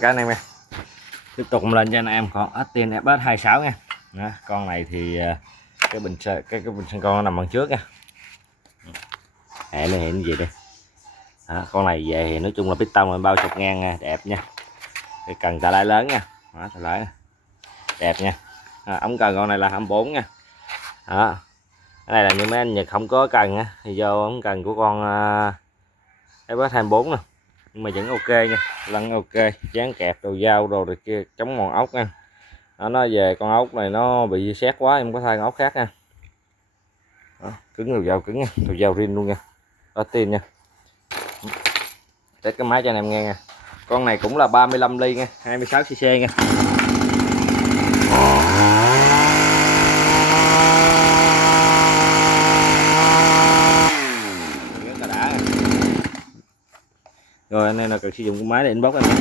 Các anh em nha, tiếp tục lên cho anh em con stin FS26 nha. Đó, con này thì cái bình xăng con nó nằm bằng trước nha. Hệ nó hiện gì đây. Đó, con này về thì nói chung là piston là bao chục ngàn nha, đẹp nha. Cái cần tạ lái lớn nha. Đó, tạ lái đẹp nha. Ống cần con này là 24 nha. Đó, cái này là những mấy anh Nhật không có cần á thì do ống cần của con FS24 nè, nhưng mà vẫn ok nha, lăn ok, dán kẹp đồ dao đồ rồi kia, chống mòn ốc nha. Đó, nó về con ốc này nó bị sét quá, em có thay con ốc khác nha. Đó, cứng đồ dao cứng nha, đồ dao riêng luôn nha, ở tin nha. Test cái máy cho anh em nghe nha. Con này cũng là 35 ly nha, 26 cc nha. Rất là đã. Rồi anh em nào cần sử dụng cái máy để inbox anh nha.